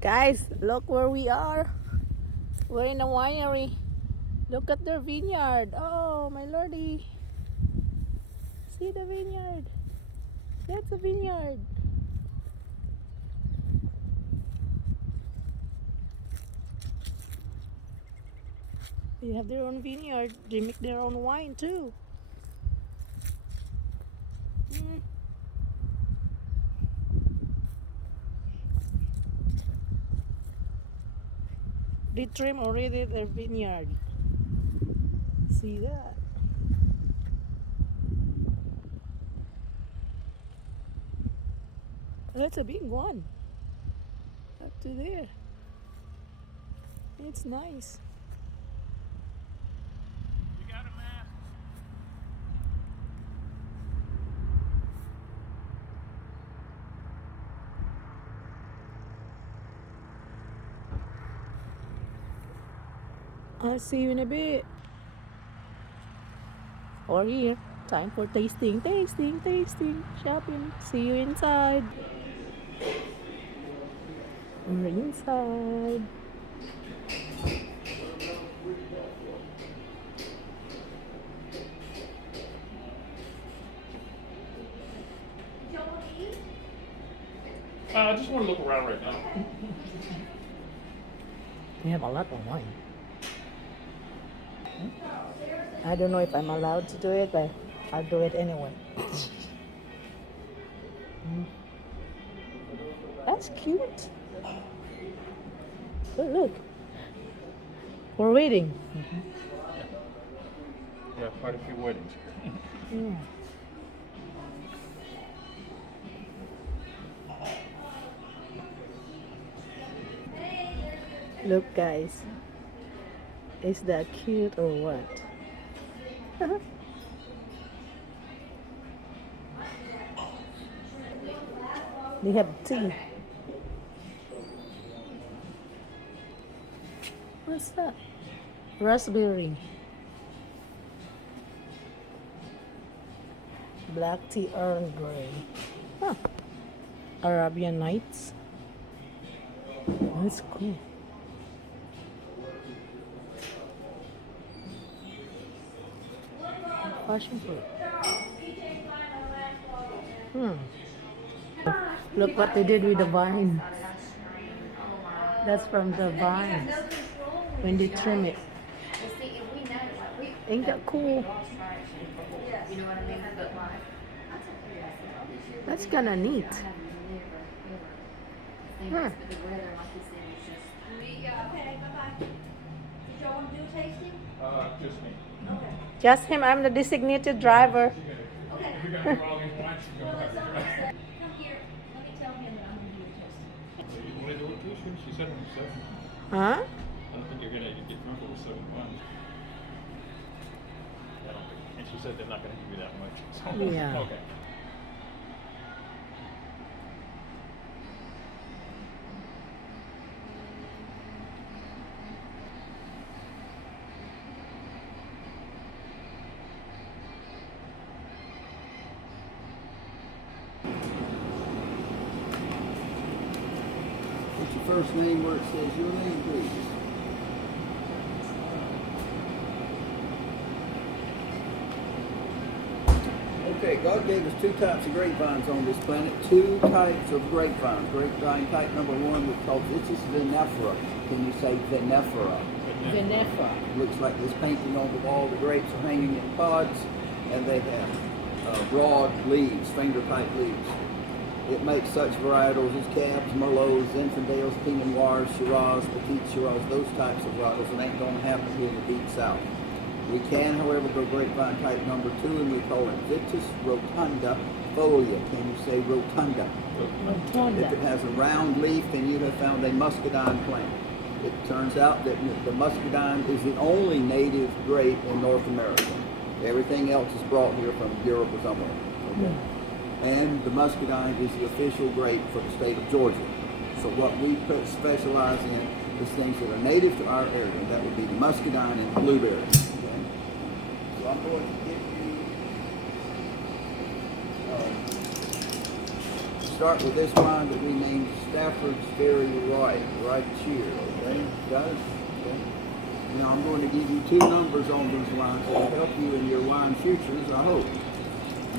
Guys, look where we are. We're in a winery. Look at their vineyard. Oh, my lordy. See the vineyard. That's a vineyard. They have their own vineyard. They make their own wine too. Mm. They trim already their vineyard. See that? That's a big one. Up to there. It's nice. You got a map? I'll see you in a bit. Or here. Time for tasting, shopping. See you inside. We're inside. I just want to look around right now. They have a lot of wine. I don't know if I'm allowed to do it, but I'll do it anyway. That's cute. Oh, look. We're waiting. Yeah, quite a few weddings. Yeah. Look, guys. Is that cute or what? They have tea. What's that? Raspberry. Black tea Earl Grey. Huh. Arabian Nights. That's cool. Passion fruit. Look what they did with the vine. That's from the vines when they trim it. Ain't that cool? That's kind of neat. Huh. Just me. Just him. I'm the designated driver. If you're going to do all these wines, you're going to have to drive. Come here. Let me tell him that I'm going to do a test. You want to do it too? She said it was 7. Huh? I don't think you're going to get comfortable with 7 wines. I don't think. And she said they're not going to give you that much. So, Yeah. Okay. What's your first name where it says your name, please? Okay, God gave us 2 types of grapevines on this planet. 2 types of grapevines. Grapevine type number 1 was called Vitis vinifera. Can you say vinifera? Vinifera. Looks like this painting on the wall. The grapes are hanging in pods, and they have broad leaves, finger-type leaves. It makes such varietals as Cabs, Merlots, Zinfandels, Pinot Noirs, Shiraz, Petit Shiraz, those types of varietals. It ain't going to happen here in the deep south. We can, however, go grapevine type number 2, and we call it Vitis rotunda folia. Can you say rotunda? If it has a round leaf, then you have found a muscadine plant. It turns out that the muscadine is the only native grape in North America. Everything else is brought here from Europe or somewhere. Okay? And the muscadine is the official grape for the state of Georgia. So what we specialize in is things that are native to our area. That would be the muscadine and blueberry. Okay? So I'm going to give you start with this wine that we named Stafford's Ferry Right here, okay? Got it? Okay. Now I'm going to give you two numbers on these wines that will help you in your wine futures, I hope.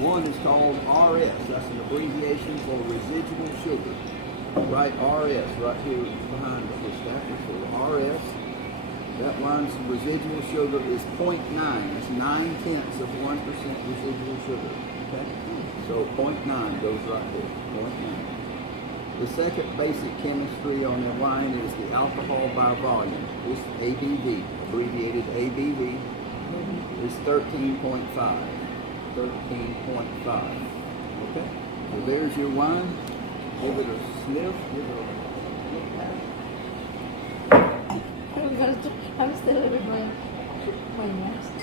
One is called RS, that's an abbreviation for residual sugar. Right, RS, right here behind it with Stafford's Ferry, RS. That wine's residual sugar is 0.9, that's 0.9% residual sugar, okay? So 0.9 goes right there, 0.9. The second basic chemistry on that wine is the alcohol by volume. This ABV, abbreviated ABV, is 13.5. 13.5. Okay? So there's your wine. Give it a sniff. Give it a look at it. I'm still with my mask.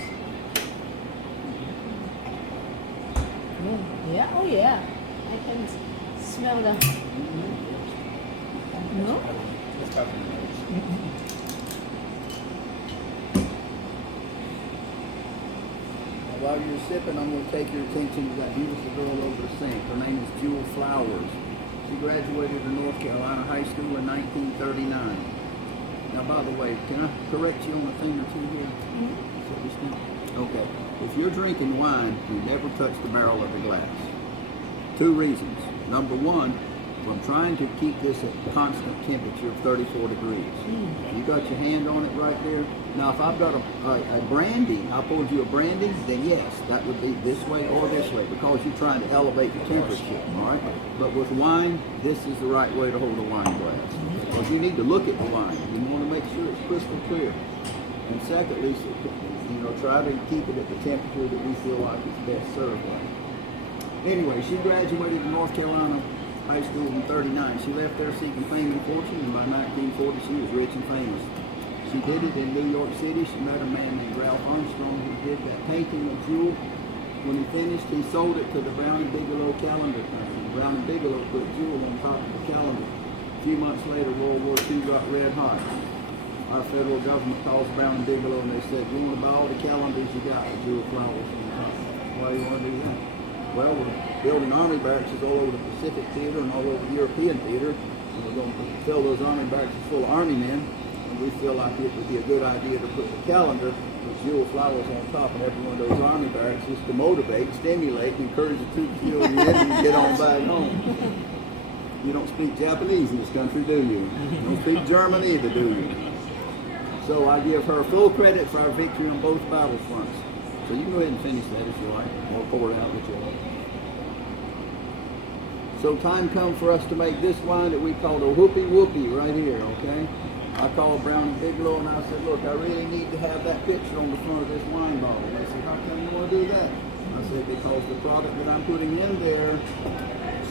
Yeah, oh yeah. I can smell the. No? It's got some notes. While you're sipping, I'm going to take your attention to that beautiful girl over the sink. Her name is Jewel Flowers. She graduated from North Carolina High School in 1939. Now, by the way, can I correct you on a thing or two here? Okay. If you're drinking wine, you never touch the barrel of the glass. Two reasons. Number one, I'm trying to keep this at constant temperature of 34 degrees. You got your hand on it right there. Now, if I've got a brandy, I poured you a brandy, then yes, that would be this way or this way because you're trying to elevate the temperature, all right? But with wine, this is the right way to hold a wine glass. Because you need to look at the wine. You want to make sure it's crystal clear. And secondly, try to keep it at the temperature that we feel like it's best served at. Anyway, she graduated from North Carolina High School in 39. She left there seeking fame and fortune, and by 1940 she was rich and famous. She did it in New York City. She met a man named Ralph Armstrong who did that painting of Jewel. When he finished, he sold it to the Brown and Bigelow calendar company. Brown and Bigelow put Jewel on top of the calendar. A few months later, World War II got red hot. Our federal government calls Brown and Bigelow and they said, "We want to buy all the calendars you got with Jewel Flowers on top." Why do you want to do that? Well, we're building army barracks all over the Pacific Theater and all over the European Theater. And we're going to fill those army barracks full of army men. And we feel like it would be a good idea to put the calendar with Jewel Flowers on top of every one of those army barracks just to motivate, stimulate, and encourage the troops to kill the enemy and get on back home. You don't speak Japanese in this country, do you? You don't speak German either, do you? So I give her full credit for our victory on both battlefronts. So you can go ahead and finish that if you like, or pour it out what you like. So time comes for us to make this wine that we call the Whoopie Whoopie right here, okay? I called Brown and Bigelow and I said, look, I really need to have that picture on the front of this wine bottle. And they said, how come you want to do that? I said, because the product that I'm putting in there,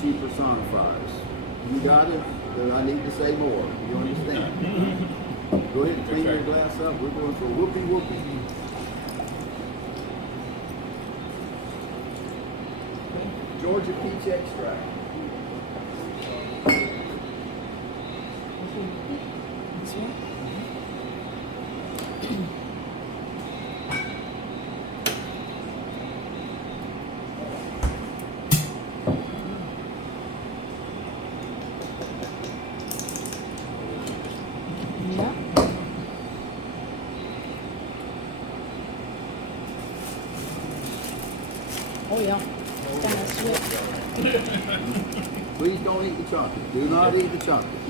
she personifies. You got it? I need to say more. You understand? Go ahead and clean your glass up. We're going for Whoopie Whoopie. Georgia peach extract. This one? Yeah. Oh yeah. Kind of sweet. Please don't eat the chocolate. Do not eat the chocolate.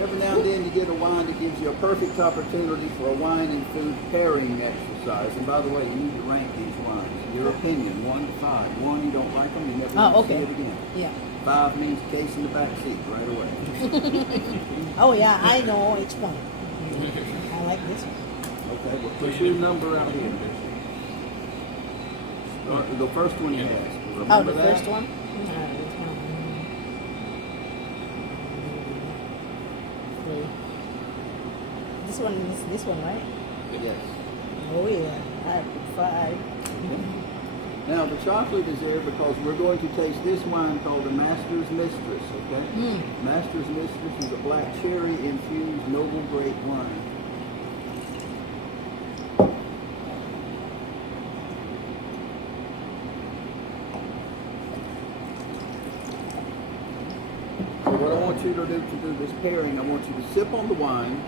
Every now and then you get a wine that gives you a perfect opportunity for a wine and food pairing exercise. And by the way, you need to rank these wines. Your opinion, 1 to 5. 1, you don't like them, you never want to see it again. Yeah. 5 means case in the back seat right away. Oh yeah, I know which one. I like this one. Okay, well put your number out here. The first one you asked. Oh, Remember the that? first one? This one, right? Yes. Oh yeah, I put 5. Now the chocolate is there because we're going to taste this wine called the Master's Mistress, okay? Master's Mistress is a black cherry infused noble grape wine. what I want you to do this pairing, I want you to sip on the wine,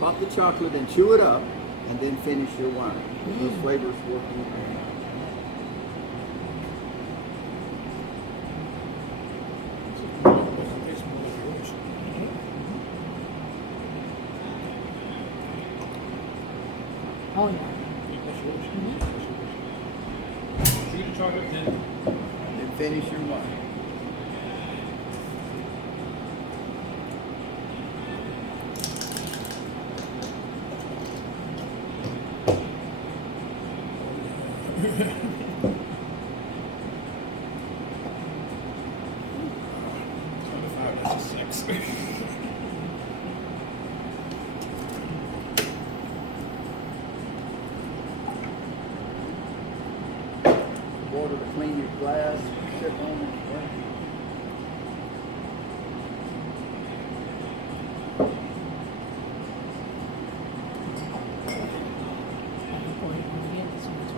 pop the chocolate and chew it up, and then finish your wine. Those flavors working. Oh yeah. Chew the chocolate, then Then finish your wine. that's a 6. Water to clean your glass, sip on it. Pour it in here, this one's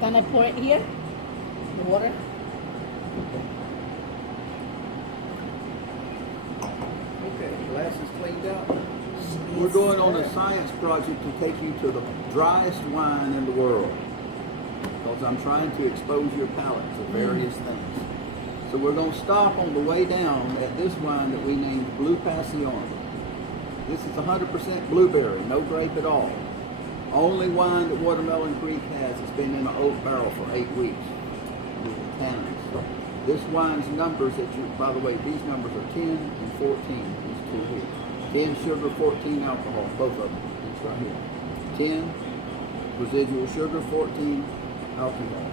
Can I pour it here? The water? Okay, glass is cleaned out. We're going on a science project to take you to the driest wine in the world. Because I'm trying to expose your palate to various things. So we're going to stop on the way down at this wine that we named Blue Passion. This is 100% blueberry, no grape at all. Only wine that Watermelon Creek has has been in an oak barrel for 8 weeks. With the tannins. This wine's numbers that you, by the way, these numbers are 10 and 14, these two here. 10 sugar, 14 alcohol, both of them. It's right here. 10 residual sugar, 14 alcohol.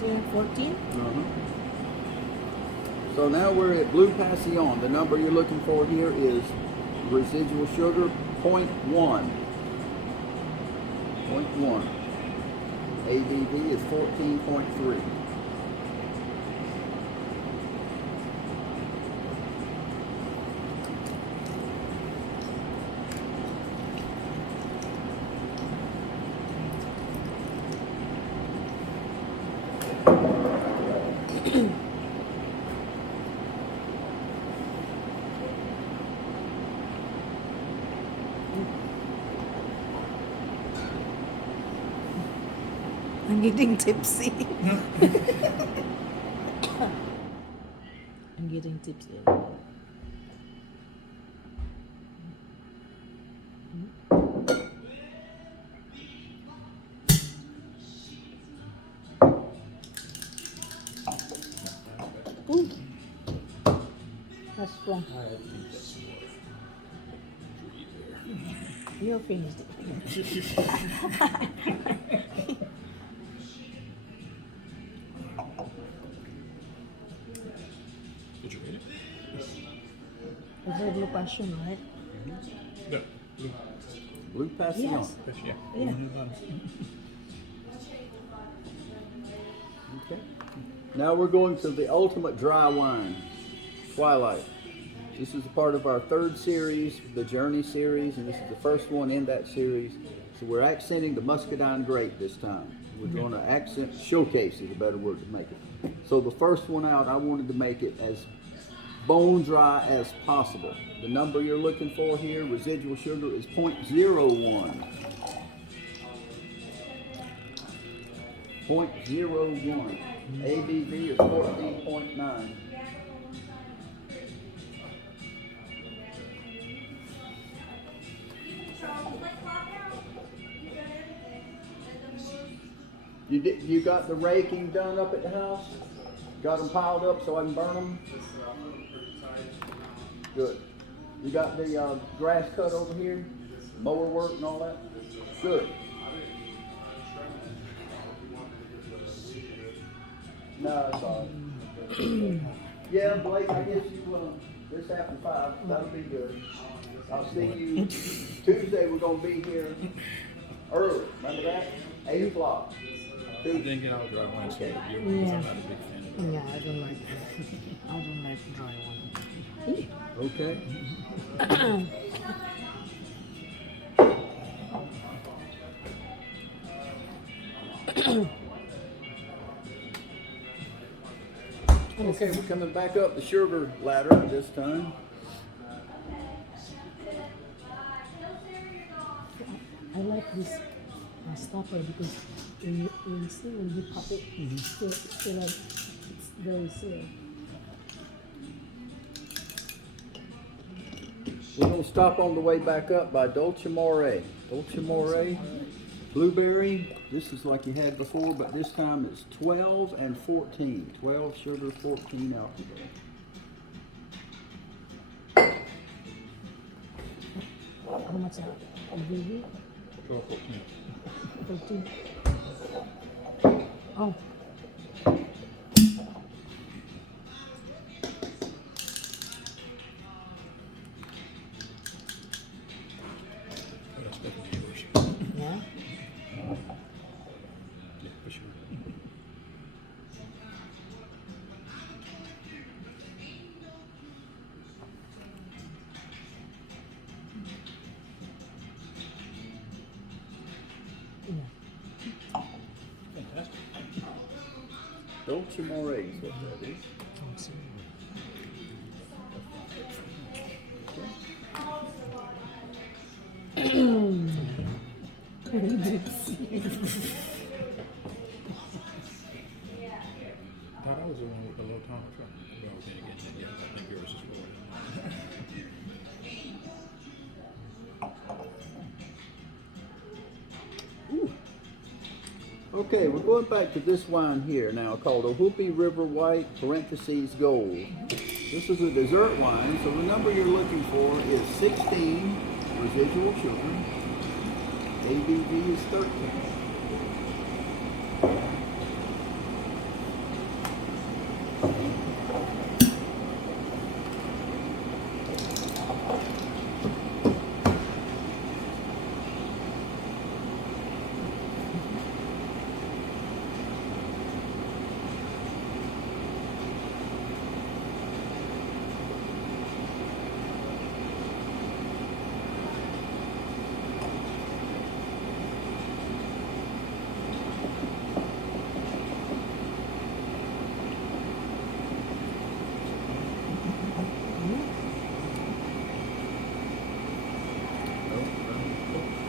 10, 14? Uh-huh. So now we're at Blue Passion. The number you're looking for here is residual sugar 0.1. 0.1. ABV is 14.3. I'm getting tipsy. I'm getting tipsy. Ooh. That's strong. I think that's more. You're finished. Did you read it? It's a blue passion, right? No. Blue. Blue Passion. Yes. Yeah. Yeah. Okay. Now we're going to the ultimate dry wine, Twilight. This is a part of our third series, the Journey series, and this is the first one in that series. So we're accenting the muscadine grape this time. We're going to accent, showcase is a better word to make it. So the first one out, I wanted to make it as bone dry as possible. The number you're looking for here, residual sugar, is 0.01. 0.01. ABV is 14.9. You got the raking done up at the house? Got them piled up so I can burn them? Good. You got the grass cut over here? Mower work and all that? Good. No, it's all right. Yeah, Blake, I guess you, this after 5, that'll be good. I'll see you Tuesday, we're gonna be here early, remember that? 8 o'clock. I didn't get out dry wine, so Yeah. I'm not a big fan of it. Yeah, I don't like I don't like dry one. Okay. Okay, we're coming back up the sugar ladder this time. I like this stopper because when you see when you pop it, it's very sealed. We're going to stop on the way back up by Dolce More. Dolce More, blueberry. This is like you had before, but this time it's 12 and 14. 12 sugar, 14 alcohol. How much that? Baby? 12, 14. 14. Oh. That's definitely yours. Yeah. Yeah, for sure. Yeah. Fantastic. Dolce More is what that is. Thought I was the one with the low tolerance, right? Well, then again, yeah, I think yours is lower. Okay, we're going back to this wine here now called Ohoopee River White parentheses Gold. This is a dessert wine, so the number you're looking for is 16 residual sugar. ABV is 13.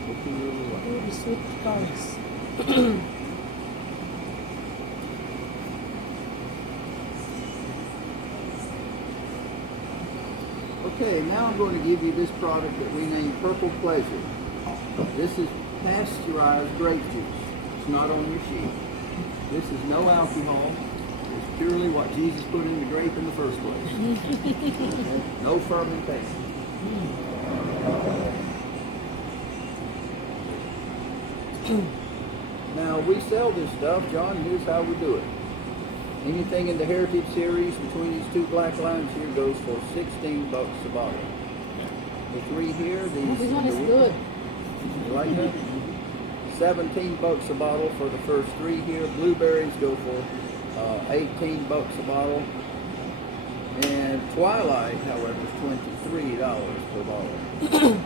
Ohoopee River White. Oh, the sweet cards. Okay, now I'm going to give you this product that we name Purple Pleasure. This is pasteurized grape juice. It's not on your sheet. This is no alcohol. It's purely what Jesus put in the grape in the first place. Okay? No fermentation. Now we sell this stuff, John. Here's how we do it. Anything in the Heritage series between these two black lines here goes for 16 bucks a bottle. The three here, these. This one is good. You like that? 17 bucks a bottle for the first three here. Blueberries go for 18 bucks a bottle. And Twilight, however, is $23 per bottle.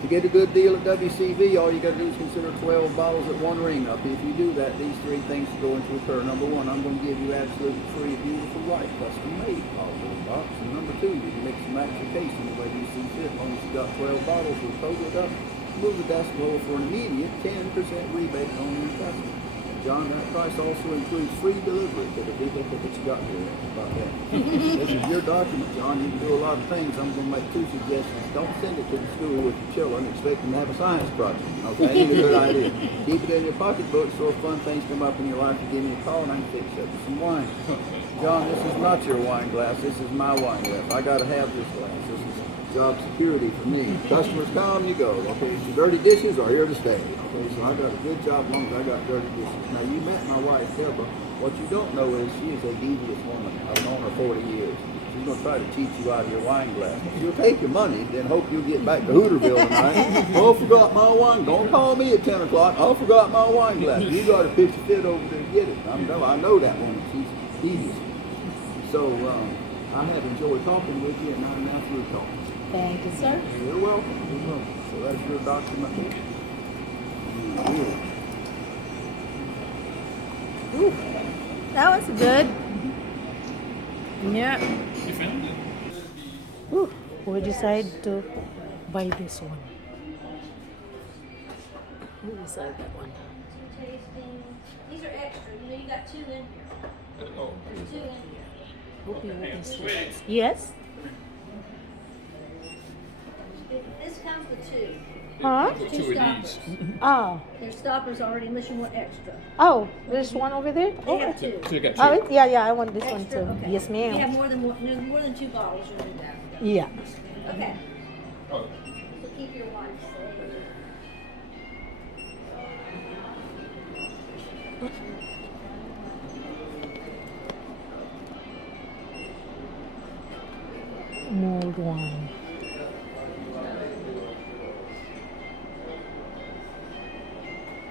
To get a good deal at WCV, all you got to do is consider 12 bottles at one ring up. If you do that, these three things will go into occur. Number one, I'm going to give you absolutely free, beautiful, white, custom-made bottle box. And number two, you can mix and match your case any way you see fit. As long as you got 12 bottles, we'll total it up, move the desk lower for an immediate 10% rebate on your investment. John, that price also includes free delivery to the vehicle that you got here. About that. This is your document, John. You can do a lot of things. I'm going to make two suggestions. Don't send it to the school with your children and expect them to have a science project. Okay, ain't a good idea. Keep it in your pocketbook so if fun things come up in your life, you give me a call and I can fix up some wine. John, this is not your wine glass. This is my wine glass. I got to have this glass. This is job security for me. Customers come, you go. Okay, your dirty dishes are here to stay. Okay, so I got a good job as long as I got dirty dishes. Now, you met my wife, Deborah. What you don't know is she is a devious woman. I've known her 40 years. She's going to try to cheat you out of your wine glass. She'll take your money, then hope you'll get back to Hooterville tonight. Oh, forgot my wine. Don't call me at 10 o'clock. Oh, forgot my wine glass. You got to pitch a fit over there and get it. I know that woman. She's devious. So, I have enjoyed talking with you, and I'm now through talking. Thank you, sir. You're welcome. You're welcome. So that's your document. Ooh, that was good. Yeah. You found it? Ooh, we decided to buy this one. We decided that one. Tasting. These are extra. You know, you got 2 in here. Oh. There's 2 in here. Hope you want this one. Wait. Yes? This comes with 2. Huh? Two Two of stoppers. these. Oh. There's stoppers already unless you want extra. Oh, there's one over there? They Oh, have 2. So you got two. oh yeah, yeah, I want this one Extra? too. Okay. Yes, If you have ma'am. more than one, there's more than 2 bottles, you'll do that. Yeah. Okay. Oh. So keep your wife safe. Mulled wine.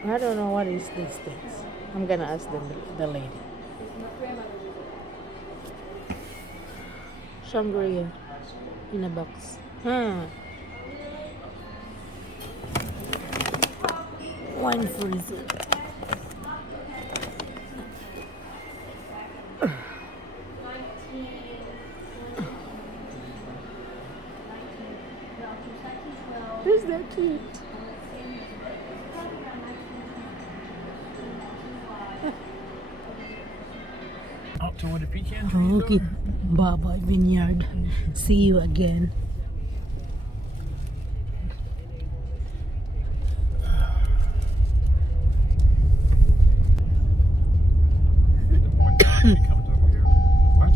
I don't know what is these things. I'm gonna ask the lady. Sangria in a box. Wine freezer. Is that cute? Out to where the pecan trees Okay, bye bye vineyard. See you again.